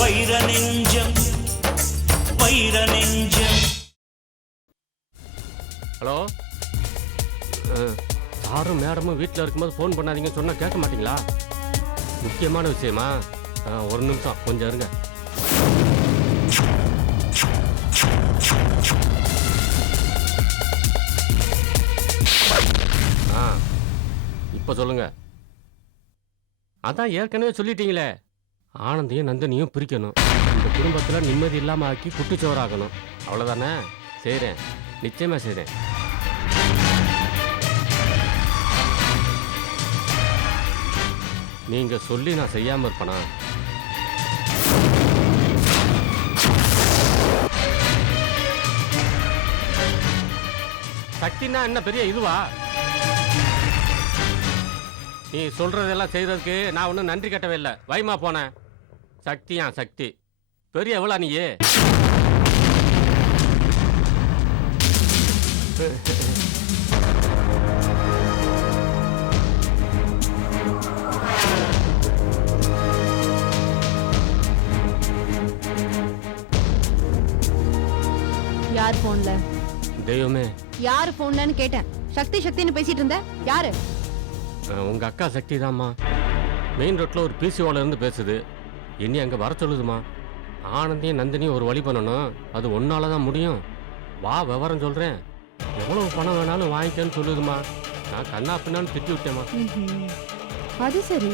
வைர நெஞ்சம் வைர நெஞ்சம். ஹலோ, சாரும் மேடமும் வீட்டில் இருக்கும்போது ஃபோன் பண்ணாதீங்கன்னு சொன்னால் கேட்க மாட்டீங்களா? முக்கியமான விஷயமா? ஒரு நிமிஷம் கொஞ்சம் இருங்க. இப்போ சொல்லுங்க. அதான் ஏற்கனவே சொல்லிட்டீங்களே, ஆனந்தையும் நந்தினியும் பிரிக்கணும், இந்த குடும்பத்தில் நிம்மதி இல்லாமல் ஆக்கி குட்டிச்சோறாகணும். அவ்வளோதானே? செய்கிறேன், நிச்சயமாக செய்கிறேன். நீங்க சொல்லி நான் செய்யாம இருப்பனா? சக்தினா என்ன பெரிய இதுவா? நீ சொல்றதெல்லாம் செய்யறதுக்கு நான் ஒன்றும் நன்றி கட்டவே இல்லை. வைமா போனேன். சக்தியா சக்தி பெரிய எவ்வளோ நீயே? யார் போன்ல? தெய்வமே, யாரு போன்லன்னு கேட்டேன். சக்தி சக்தின்னு பேசிட்டு இருந்த யாரு? உங்க அக்கா சக்தி தான்மா. மெயின் ரோட்ல ஒரு பிசிஓல இருந்து பேசுது. இனி அங்க வர சொல்லுதுமா. ஆனந்தியும் நந்தினியும் ஒரு வழி பண்ணணும். அது ஒன்னாலதான் முடியும். வா, விவரம் சொல்றேன். எவ்வளவு பணம் வேணாலும் வாங்கிக்கன்னு சொல்லுதுமா. நான் கண்ணா பின்னான்னு திட்டி விட்டேமா. அது சரி,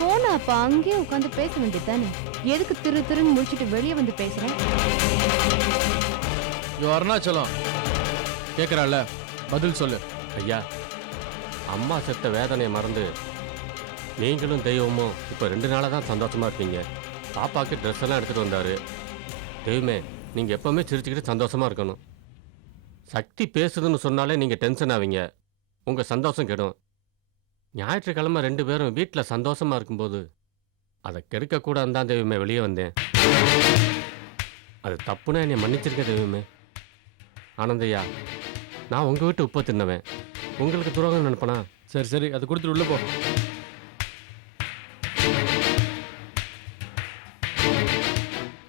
போன அப்ப அங்கேயே உட்காந்து பேச வேண்டியதானே? எதுக்கு திரு திருன்னு முடிச்சுட்டு வெளியே வந்து பேசுறேன்? அருணாச்சலம் கேக்குறாள், பதில் சொல்லு. ஐயா, அம்மா செத்த வேதனையை மறந்து நீங்களும் தெய்வமும் இப்போ 2 நாளாக தான் சந்தோஷமா இருக்கீங்க. பாப்பாவுக்கு ட்ரெஸ் எல்லாம் எடுத்துகிட்டு வந்தார். தெய்வமே, நீங்கள் எப்போவுமே சிரிச்சுக்கிட்டு சந்தோஷமாக இருக்கணும். சக்தி பேசுதுன்னு சொன்னாலே நீங்கள் டென்ஷன் ஆவீங்க. உங்கள் சந்தோஷம் கெடும். ஞாயிற்றுக்கிழமை 2 பேரும் வீட்டில் சந்தோஷமாக இருக்கும்போது அதை கெடுக்கக்கூடாது தான் தெய்வமே வெளியே வந்தேன். அது தப்புனா என்னை மன்னிச்சிருக்க தெய்வமே. ஆனந்தையா, நான் உங்கள் வீட்டு உப்பை தின்னவன். உங்களுக்கு துரோகம் நினைப்பனா? சரி சரி, அதை கொடுத்துட்டு உள்ள போ.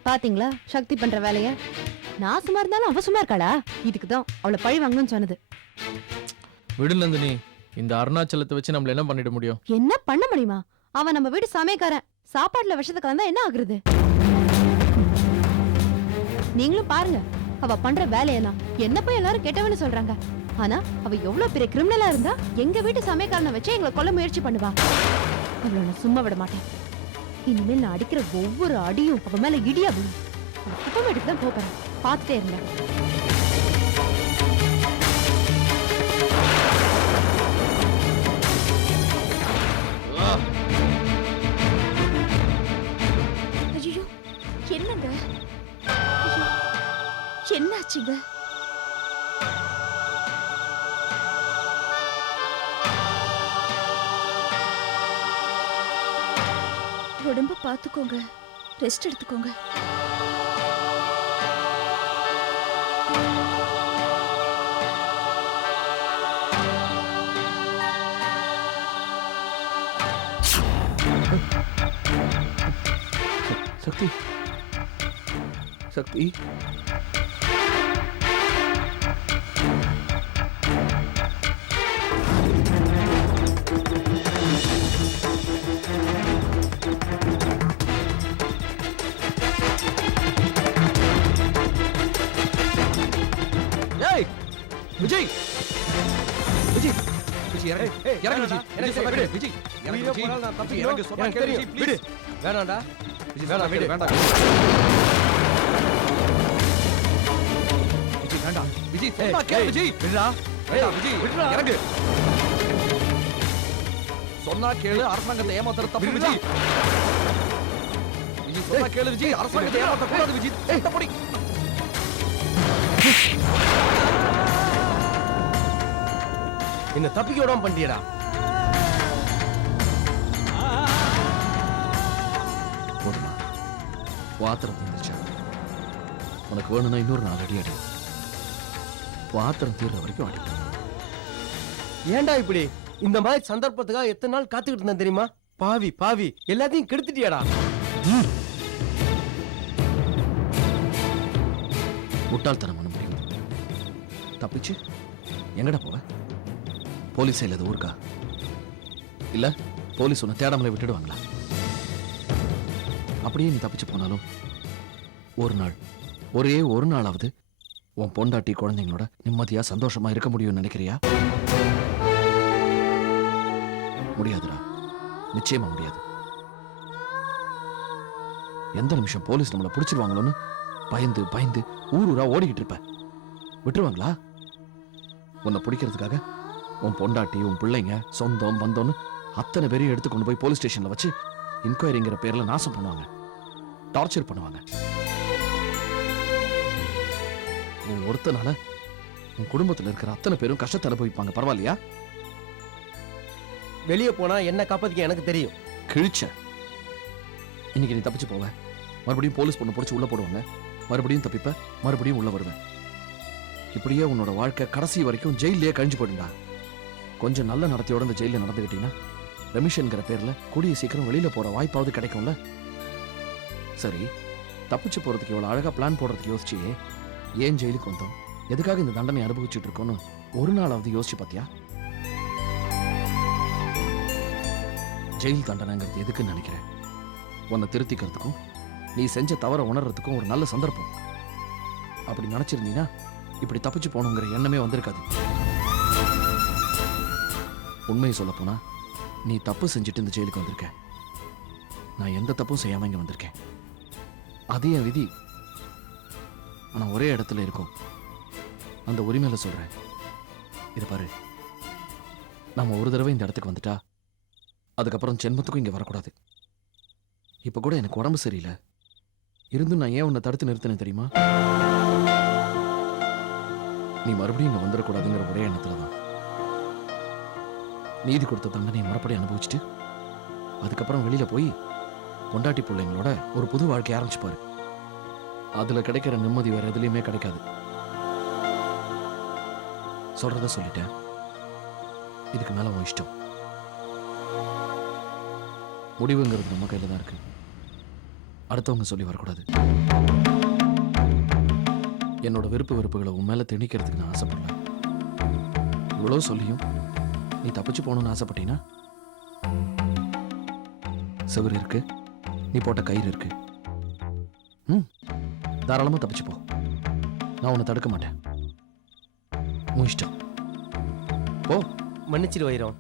பாத்தீங்களா சக்தி பண்ற வேலைய? நான் சும்மா இருந்தாலும் அவ சும்மா இருக்காளா? இதுக்குதான் அவளை பழி வாங்கணும்னு சொன்னது. விடு நந்தினி, இந்த அருணாச்சலத்தை வச்சு நம்மள என்ன பண்ணிட முடியும்? என்ன பண்ண முடியுமா? அவன் நம்ம வீட்டு சமையக்காரன். சாப்பாட்டுல விஷத்தை கலந்தா என்ன ஆகுறது? நீங்களும் பாருங்க அவ பண்ற வேலையெல்லாம். என்ன போய் எல்லாரும் கெட்டவன்னு சொல்றாங்க. ஆனா அவ எவ்வளவு பெரிய கிரிமினலா இருந்தா எங்க வீட்டு சமையக்காரனை வச்சு எங்களை கொல்ல முயற்சி பண்ணுவா. அவளை நான் சும்மா விட மாட்டேன். இனிமேல் நான் அடிக்கிற ஒவ்வொரு அடியும் அவ மேல இடியா விழும். குப்பமேட்டுக்கு தான் போறேன். பார்த்துட்டே இருந்தேன். ஐயோ, என்னங்க? என்னாச்சுங்க? உடம்ப பாத்துக்கோங்க, ரெஸ்ட் எடுத்துக்கோங்க. சக்தி சக்தி விஜய் விஜய் விஜய் இறங்கு விஜய் எனக்கு சொல்ல விடு விஜய் இறங்கு விஜய் நான் தப்பி இறங்கு சொன்னா கேளு விஜய் ப்ளீஸ் வேணாம்டா விஜய் வேணாம் விடு வேண்டாம் விஜய் வேண்டாம் விஜய் சொன்னா கேளு விஜய் விடுடா வேண்டாம் விஜய் இறங்கு சொன்னா கேளு அரசாங்கத்தை ஏமாத்துற தப்பு விஜய் விஜய் சொன்னா கேளு விஜய் அரசாங்கத்தை ஏமாத்த கூடாது விஜய் தப்படி என்ன தப்பிக்க விடாம பண்ணியடா. போதுமா, பாத்திரம் தீர்ந்துச்சா? உனக்கு வேணும்னா இன்னொரு 4 அடி அடி. பாத்திரம் தீர்ற வரைக்கும் அடிப்பேன். ஏன்டா இப்படி இந்த மாதிரி சந்தர்ப்பத்துக்காக எத்தனை நாள் காத்துக்கிட்டு இருந்தேன் தெரியுமா? பாவி பாவி எல்லாத்தையும் கெடுத்துட்டியாடா. முட்டாள்தனம் பண்ண முடியும். தப்பிச்சு எங்கடா போவ? போலீஸ் இல்லாத ஊருக்கா? இல்ல போலீஸ் உன்னை தேடாமலே விட்டுடுவாங்களா? அப்படியே நீ தப்பிச்சு போனாலும் ஒரு நாள், ஒரே ஒரு நாளாவது உன் பொண்டாட்டி குழந்தைங்களோட நிம்மதியா சந்தோஷமா இருக்க முடியும்னு நினைக்கிறியா? முடியாதுடா, நிச்சயமா முடியாது. எந்த நிமிஷம் போலீஸ் நம்மளை பிடிச்சிருவாங்களோன்னு பயந்து பயந்து ஊரூரா ஓடிக்கிட்டு இருப்ப. விட்டுருவாங்களா? உன்னை பிடிக்கிறதுக்காக உன் பொண்டாட்டி, உன் பிள்ளைங்க, சொந்தம் பந்தம்னு அத்தனை பேரையும் எடுத்து கொண்டு போய் போலீஸ் ஸ்டேஷன்ல வச்சு இன்கொயரிங்கிற பேர்ல நாசம் பண்ணுவாங்க, டார்ச்சர் பண்ணுவாங்க. உன் ஒருத்தனால உன் குடும்பத்துல இருக்கிற அத்தனை பேரும் கஷ்டத்தை அனுபவிப்பாங்க. பரவாயில்லையா? வெளியே போனா என்ன காப்பாத்திக்க எனக்கு தெரியும். கிழிச்ச இன்னைக்கு நீ தப்பிச்சு போவ, மறுபடியும் போலீஸ் பொண்ணு பிடிச்சி உள்ள போடுவாங்க, மறுபடியும் தப்பிப்ப, மறுபடியும் உள்ள வருவேன். இப்படியே உன்னோட வாழ்க்கை கடைசி வரைக்கும் ஜெயிலே கழிஞ்சு போயிடுண்டா. கொஞ்சம் நல்ல நடத்தியோட இந்த ஜெயில நடந்துக்கிட்டீங்கன்னா ரெமிஷன்கிற பேர்ல கூடிய சீக்கிரம் வெளியில போற வாய்ப்பாவது கிடைக்கும்ல. சரி, தப்பிச்சு போறதுக்கு இவ்வளவு அழகா பிளான் போடுறதுக்கு யோசிச்சியே, ஏன் ஜெயிலுக்கு வந்தோம், எதுக்காக இந்த தண்டனை அனுபவிச்சுட்டு இருக்கோன்னு ஒரு நாளாவது யோசிச்சு பாத்தியா? ஜெயில் தண்டனைங்கிறது எதுக்குன்னு நினைக்கிறேன்? உன்னை திருத்திக்கிறதுக்கும் நீ செஞ்ச தவற உணர்றதுக்கும் ஒரு நல்ல சந்தர்ப்பம். அப்படி நினைச்சிருந்தீங்கன்னா இப்படி தப்பிச்சு போகணுங்கிற எண்ணமே வந்திருக்காது. உண்மையை சொல்ல போனா நீ தப்பு செஞ்சுட்டு இந்த ஜெயிலுக்கு வந்திருக்க. நான் எந்த தப்பும் செய்யாம இங்க வந்திருக்கேன். அது என் விதி. ஆனா ஒரே இடத்துல இருக்கும், அந்த உரிமையில சொல்றேன். இது பாரு, நாம ஒரு தடவை இந்த இடத்துக்கு வந்துட்டா அதுக்கப்புறம் ஜென்மத்துக்கும் இங்க வரக்கூடாது. இப்ப கூட எனக்கு உடம்பு சரியில்லை இருந்தும் நான் ஏன் உன்னை தடுத்து நிறுத்தினேன் தெரியுமா? நீ மறுபடியும் இங்க வந்துடக்கூடாதுங்கிற ஒரே எண்ணத்துலதான். நீதி கொடுத்த தண்டனையை மறுபடி அனுபவிச்சுட்டு அதுக்கப்புறம் வெளியில போய் பொண்டாட்டி பிள்ளைங்களோட ஒரு புது வாழ்க்கை ஆரம்பிச்சு பாரு. அதுல கிடைக்கிற நிம்மதி வேற எதுலையுமே கிடைக்காது. சொல்றத சொல்லிட்டேன், இதுக்கு மேல உன் இஷ்டம். முடிவுங்கிறது நம்ம கையில தான் இருக்கு, அடுத்தவங்க சொல்லி வரக்கூடாது. என்னோட வெறுப்புகளை உன் மேல திணிக்கிறதுக்கு நான் ஆசைப்படல. இவ்வளவு சொல்லியும் நீ தப்பிச்சு போகணும்னு ஆசைப்பட்டீங்கன்னா செவுரு இருக்கு, நீ போட்ட கயிறு இருக்கு. தாராளமா தப்பிச்சு போ, நான் உன்னை தடுக்க மாட்டேன். உன் இஷ்டம். போ. மன்னிச்சிடு வைரம்,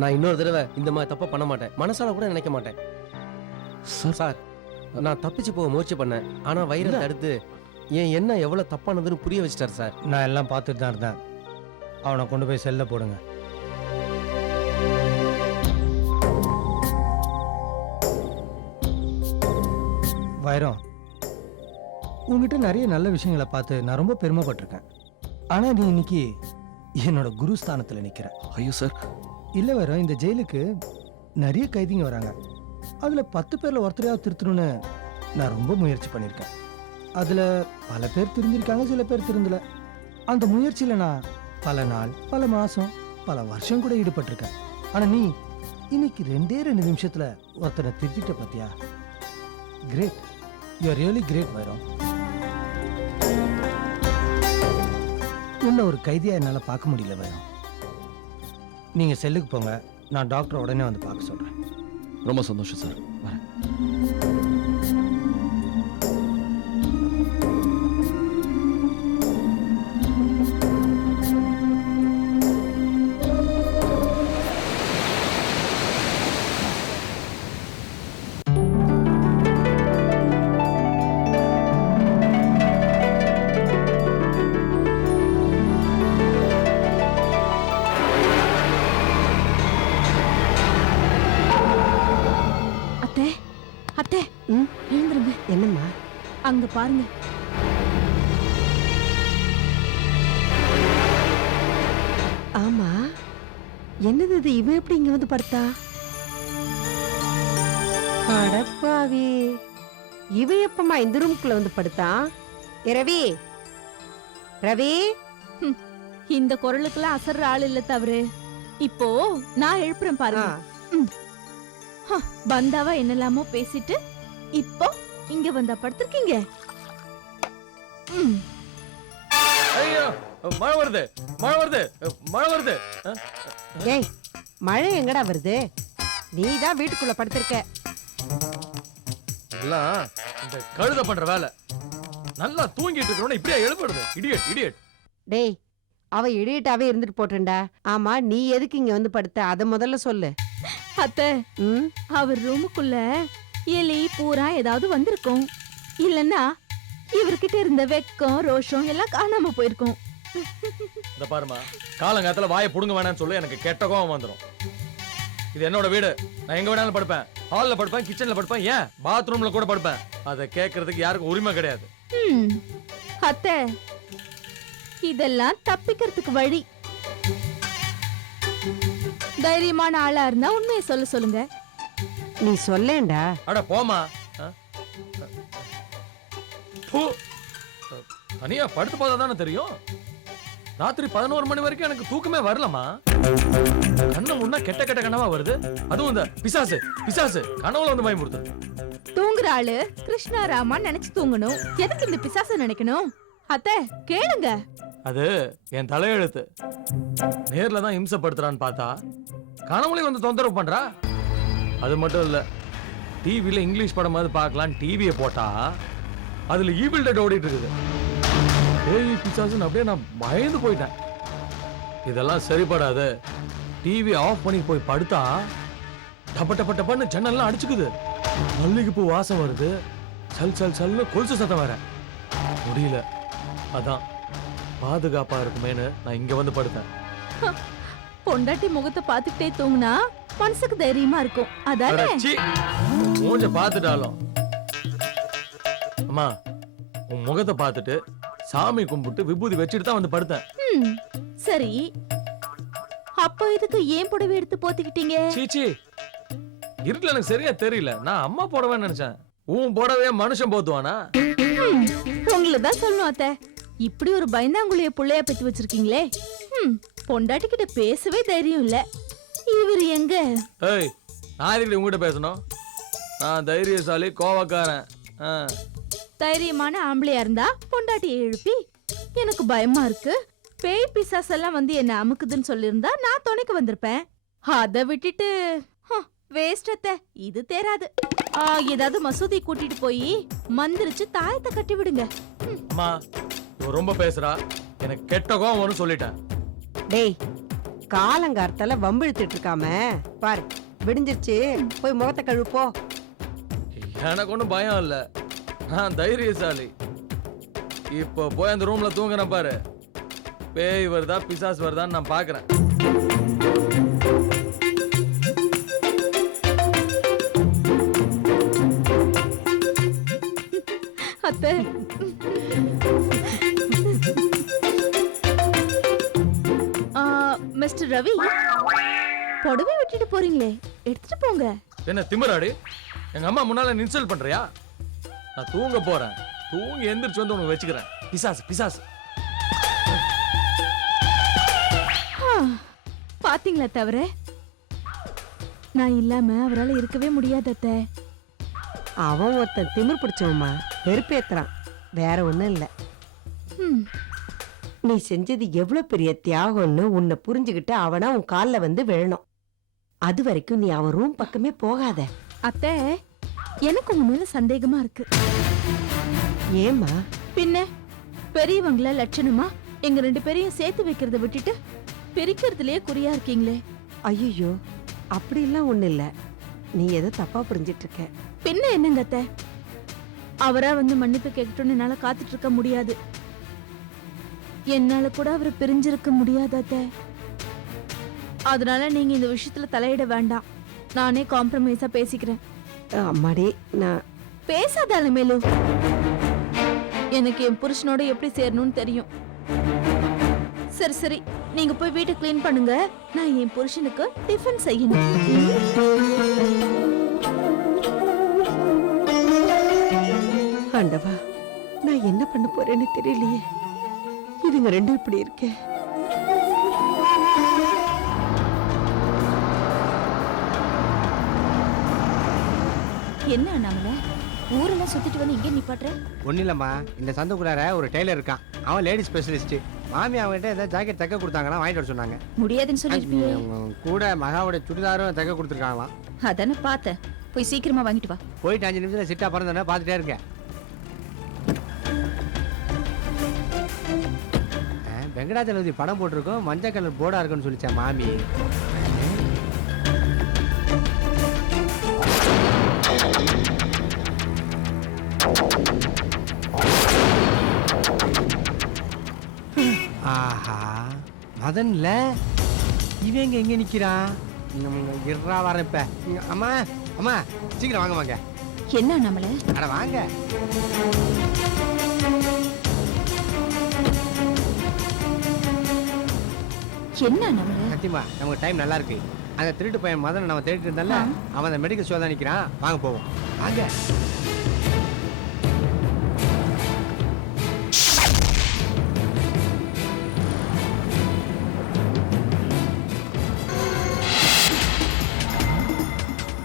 நான் இன்னொரு தடவை இந்த மாதிரி தப்ப பண்ண மாட்டேன், மனசால கூட நினைக்க மாட்டேன். சார், நான் தப்பிச்சு போக முயற்சி பண்ணேன், ஆனா வைரம் தடுத்து என் என்ன எவ்வளவு தப்பானதுன்னு புரிய வச்சிட்டார் சார். நான் எல்லாம் பார்த்துட்டு தான் இருந்தேன். அவனை கொண்டு போய் செல்ல போடுங்க. வைரம், உங்ககிட்ட நிறைய நல்ல விஷயங்களை பார்த்து நான் ரொம்ப பெருமைப்பட்டிருக்கேன். ஆனா நீ இன்னைக்கு என்னோட குருஸ்தானத்துல நிக்கிற. ஐயோ சார். இல்ல வைரம், இந்த ஜெயிலுக்கு நிறைய கைதிங்க வராங்க. அதுல 10 பேர்ல ஒருத்தரையாவது திருத்தணும்னு நான் ரொம்ப முயற்சி பண்ணியிருக்கேன். அதுல பல பேர் திருந்திருக்காங்க, சில பேர் திருந்தல. அந்த முயற்சியில நான் பல நாள், பல மாசம், பல வருஷம் கூட ஈடுபட்டிருக்கேன். ஆனா நீ இன்னைக்கு 2 நிமிஷத்துல ஒருத்தனை திருத்திட்ட பாத்தியா? Great, you are really great Vairam. உன்னை ஒரு கைதியா என்னால பார்க்க முடியல வைரம். நீங்க செல்லுக்கு போங்க, நான் டாக்டர் உடனே வந்து பார்க்க சொல்றேன். ரொம்ப சந்தோஷம் சார், வரேன். அத்தை, எழுந்துருங்க. என்னம்மா? அங்க பாருங்க. ஆமா, என்னது இது? இவ எப்படி இங்க வந்து படுத்தா? அடப்பாவி, இவ எப்பமா இந்த ரூம்குள்ள வந்து படுத்தா? ரவி, ரவி, இந்த குரலுக்கெல்லாம் அசர்ற ஆள் இல்ல தவறு. இப்போ நான் எழுப்புறேன் பாருங்க. பந்தாவா என்னெல்லாமோ பேசிட்டு இப்போ இங்க வந்தா படுத்திருக்கீங்க. ஐயோ மழை வருது, மழை வருது, மழை வருது. ஏய் மழை எங்கடா வருது? நீ தான் வீட்டுக்குள்ள படுத்திருக்க. எல்லாம் இந்த கழுத பண்ற வேலை. நல்லா தூங்கிட்டு இருக்கிறவன இப்படியா எழுப்புறது? Idiot idiot. டேய் அவ இடியட்டாவே இருந்துட்டு போட்டுண்டா. ஆமா நீ எதுக்கு இங்க வந்து படுத்த அத முதல்ல சொல்லு. அத்தை, ம் அவர் ரூமுக்குள்ள எலி பூரா ஏதாவது வந்திருக்கும். இல்லன்னா இவர்கிட்ட இருந்த வெக்கம் ரோஷம் எல்லாம் காணாம போயிருக்கும். இந்த பாருமா, காலங்காத்துல வாயை புடுங்க வேணாம்னு சொல்லி எனக்கு கெட்ட கோவம் வந்துடும். இது என்னோட வீடு. நான் எங்க வேணாலும் படுப்பேன். ஹால்ல படுப்பேன், கிச்சன்ல படுப்பேன், ஏன் பாத்ரூம்ல கூட படுப்பேன். அதை கேட்கறதுக்கு யாருக்கும் உரிமை கிடையாது. அத்தை, இதெல்லாம் தப்பிக்கிறதுக்கு வழி. தைரியமான ஆளா இருந்தா உண்மையை சொல்லுங்க. நீ சொல்லேண்டா. அட போமா. தனியா படுத்து பார்த்தா தானே தெரியும். ராத்திரி 11 மணி வரைக்கும் எனக்கு தூக்கமே வரலமா. கண்ணு முன்னா கெட்ட கெட்ட கனவா வருது. அதுவும் இந்த பிசாசு பிசாசு கனவுல வந்து பயமுறுத்துது. தூங்குற ஆளு கிருஷ்ணாராமா நினைச்சு தூங்கணும். எதுக்கு இந்த பிசாசு நினைக்கணும்? அத்தை கேளுங்க. அது என் தலையெழுத்து. நேர்ல தான் இம்சப்படுத்துறான்னு பார்த்தா கனவுலையும் வந்து தொந்தரவு பண்றா. அது மட்டும் இல்ல, டிவில இங்கிலீஷ் படம் மாதிரி பார்க்கலாம் டிவியை போட்டா அதுல ஈவில் டெட் ஓடிட்டு இருக்குது. ஏய் பிசாசுன்னு அப்படியே நான் பயந்து போயிட்டேன். இதெல்லாம் சரிப்படாது. டிவி ஆஃப் பண்ணி போய் படுத்தா டப்ப டப்ப டப்பன்னு ஜன்னல்லாம் அடிச்சுக்குது. மல்லிகைப்பூ வாசம் வருது. சல் சல் சல்னு கொலுசு சத்தம் வேற. முடியல. அதான் பாதுகாப்பா இருக்குமேனு நான் இங்க வந்து படுத்தேன். பொண்டாட்டி முகத்தை பாத்துக்கிட்டே தூங்குனா மனசுக்கு தைரியமா இருக்கும். அதானே? மூஞ்ச பாத்துட்டாலும் அம்மா, உன் முகத்தை பார்த்துட்டு சாமி கும்பிட்டு விபூதி வச்சுட்டு தான் வந்து படுத்தேன். சரி, அப்போ இதுக்கு ஏன் புடவை எடுத்து போத்திக்கிட்டீங்க? சீச்சி, இருட்டுல எனக்கு சரியா தெரியல. நான் அம்மா போடவேன்னு நினைச்சேன். உன் போடவே மனுஷன் போத்துவானா? உங்களை தான் சொல்லணும் அத்தை. இப்படி ஒரு பயந்தாங்குழிய புள்ளைய பெத்து வச்சிருக்கீங்களே. பொண்டாட்டி கிட்ட பேசவே தைரியம் இல்ல. இவர் எங்க? ஏய், நான் எதுக்கு உங்ககிட்ட பேசணும்? நான் தைரியசாலி, கோவக்காரன். தைரியமான ஆம்பளையா இருந்தா பொண்டாட்டியை எழுப்பி எனக்கு பயமா இருக்கு, பேய் பிசாஸ் எல்லாம் வந்து என்ன அமுக்குதுன்னு சொல்லியிருந்தா நான் துணைக்கு வந்திருப்பேன். அதை விட்டுட்டு வேஸ்ட் அத்தை, இது தேராது. ஏதாவது மசூதி கூட்டிட்டு போய் மந்திரிச்சு தாயத்தை கட்டி விடுங்க. அம்மா, ரொம்ப பேசுறா. எனக்கு கெட்ட கோவம் வரும்னு சொல்லிட்டேன். டேய் காலங்கார்த்தால வம்பிழுத்துட்டு இருக்காம பாரு, விடிஞ்சிருச்சு, போய் முகத்தை கழுப்போ. எனக்கு ஒன்றும் பயம் இல்லை, நான் தைரியசாலி. இப்போ போய் அந்த ரூம்ல தூங்குறேன் பாரு, பேய் வருதா பிசாஸ் வருதான்னு நான் பார்க்குறேன். அத்தை, மிஸ்டர் ரவி, புடவை விட்டுட்டு போறீங்களே, எடுத்துட்டு போங்க. என்ன திமிராடி? எங்க அம்மா முன்னால இன்சல்ட் பண்றியா? நான் தூங்க போறேன், தூங்கி எந்திரிச்சு வந்து உனக்கு வச்சுக்கிறேன். பிசாசு பிசாசு. பாத்தீங்களா தவிர நான் இல்லாம அவரால் இருக்கவே முடியாது அத்தை. அவன் ஒருத்தன் திமிர் பிடிச்சவமா வெறுப்பேத்துறான், வேற ஒண்ணும் இல்ல. நீ செஞ்சது எவ்வளவு பெரிய தியாகம்னு உன்னை புரிஞ்சுக்கிட்டு அவனா உன் கால்ல வந்து விழணும். அது வரைக்கும் நீ அவன் ரூம் பக்கமே போகாத. அத்தை, எனக்கு உங்க மேல சந்தேகமா இருக்கு. ஏமா? பின்ன பெரியவங்கள லட்சணமா எங்க 2 பேரையும் சேர்த்து வைக்கிறத விட்டுட்டு பிரிக்கிறதுலயே குறியா இருக்கீங்களே. ஐயோ, அப்படிலாம் ஒண்ணு இல்ல, நீ ஏதோ தப்பா புரிஞ்சிட்டு இருக்க. பின்ன என்னங்க அத்தை, அவரா வந்து மன்னிப்பு கேட்கட்டும்னு என்னால காத்துட்டு இருக்க முடியாது. என்னால கூட அவரை பிரிஞ்சிருக்க முடியாது அத்தை. அதனால நீங்க இந்த விஷயத்துல தலையிட வேண்டாம், நானே காம்ப்ரமைஸா பேசிக்கிறேன். அம்மாடி, நான் பேசாதால மேலு, எனக்கு என் புருஷனோட எப்படி சேரணும்னு தெரியும். சரி சரி, நீங்க போய் வீட்டை கிளீன் பண்ணுங்க, நான் என் புருஷனுக்கு டிஃபன் செய்யணும். ஆண்டவா, நான் என்ன பண்ண போறேன்னு தெரியலையே. இதுங்க 2 இப்படி இருக்கே. என்ன அண்ணாமலை ஊரெல்லாம் சுத்திட்டு வந்து இங்கே நிப்பாட்டுற? ஒன்றும் இல்லைம்மா, இந்த சந்தைக்குள்ளார ஒரு டெய்லர் இருக்கான். அவன் லேடி ஸ்பெஷலிஸ்ட். மாமி அவங்ககிட்ட ஏதாவது ஜாக்கெட் தைக்க கொடுத்தாங்கன்னா வாங்கிட்டு வர சொன்னாங்க. முடியாதுன்னு சொல்லிருப்பியே. கூட மகாவோட சுடிதாரும் தைக்க கொடுத்துருக்காங்களாம். அதானே பார்த்தேன். போய் சீக்கிரமா வாங்கிட்டு வா. போயிட்டு 5 நிமிஷத்துல சிட்டா பறந்தோன்னா பார்த்துட்டே இருக்கேன். வெங்கடாச்சலபதி படம் போட்டிருக்கோம், மஞ்சள் கலர் போர்டா இருக்குன்னு சொல்லிச்சேன் மாமி. ஆஹா, மதன்ல இவங்க எங்க நிக்கிறான்? இருறா வரேன் இப்ப. அம்மா அம்மா சீக்கிரம் வாங்க வாங்க. என்ன அண்ணாமலை? அட வாங்க. என்ன அண்ணாமலை? சத்தியமா நமக்கு டைம் நல்லா இருக்கு. அந்த திருட்டு பையன் மதன் நம்ம தேடிட்டு இருந்தால அவன் அந்த மெடிக்கல் ஷோ தான் நிக்கிறான். வாங்க போவோம். வாங்க.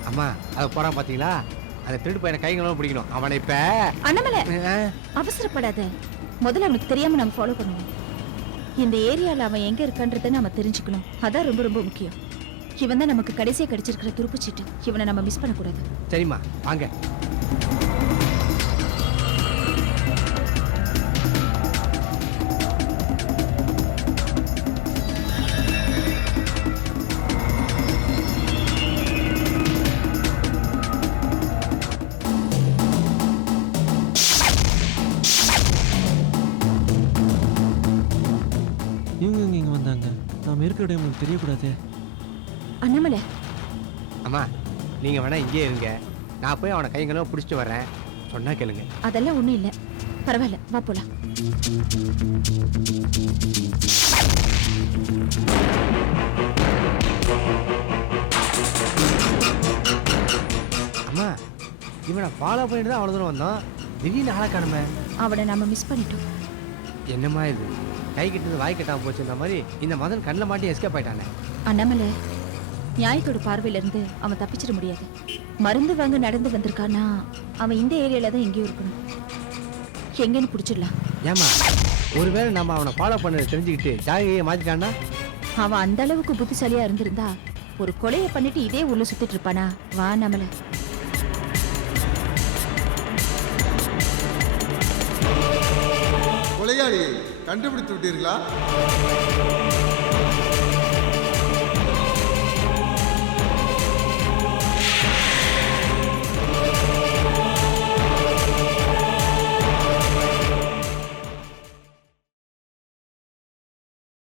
அம்மா அது போறான் பாத்தீங்களா? அந்த திருட்டு பையனை கைகளும் பிடிக்கணும். அவனை இப்ப அண்ணாமலை அவசரப்படாத. முதல்ல அவனுக்கு தெரியாம நம்ம ஃபாலோ பண்ணுவோம். இந்த ஏரியால அவன் எங்க இருக்கான்றத நாம தெரிஞ்சுக்கணும். அதான் ரொம்ப ரொம்ப முக்கியம். இவன் தான் நமக்கு கடைசியா கிடைச்சிருக்கிற துருப்புச்சீட்டு. இவனை நம்ம மிஸ் பண்ணக்கூடாது. சரிம்மா வாங்க. இவங்க இங்க வந்தாங்க. நாம இருக்கிற இடம் உங்களுக்கு தெரியக்கூடாது. அண்ணாமலை அம்மா நீங்க வேணா இங்கே இருங்க. நான் போய் அவனை கைங்களும் பிடிச்சிட்டு வர்றேன். சொன்னா கேளுங்க. அதெல்லாம் ஒண்ணும் இல்ல. பரவாயில்ல, வா போலாம். அம்மா இவனை ஃபாலோ பண்ணிட்டு தான் அவ்வளோ தூரம் வந்தோம். திடீர்னு ஆளக்கானுமே. அவனை நாம மிஸ் பண்ணிட்டோம். என்னம்மா இது? கை கிட்டது வாய் கட்டாம போச்சுன்ற மாதிரி இந்த மதன் கண்ணில் மாட்டி எஸ்கேப் ஆயிட்டானே. அண்ணாமலை நியாயத்தோட பார்வையில இருந்து அவன் தப்பிச்சிட முடியாது. மருந்து வாங்க நடந்து வந்திருக்கானா அவன் இந்த ஏரியால தான் எங்கேயும் இருக்கணும். எங்கன்னு பிடிச்சிடலாம். ஏமா ஒருவேளை நம்ம அவனை ஃபாலோ பண்ணதை தெரிஞ்சுக்கிட்டு ஜாகியை மாத்திட்டான்னா? அவன் அந்த அளவுக்கு புத்திசாலியா இருந்திருந்தா ஒரு கொலையை பண்ணிட்டு இதே ஊர்ல சுத்திட்டு இருப்பானா? வா நம்மள. கொலையாளியை கண்டுபிடித்து விட்டீர்களா?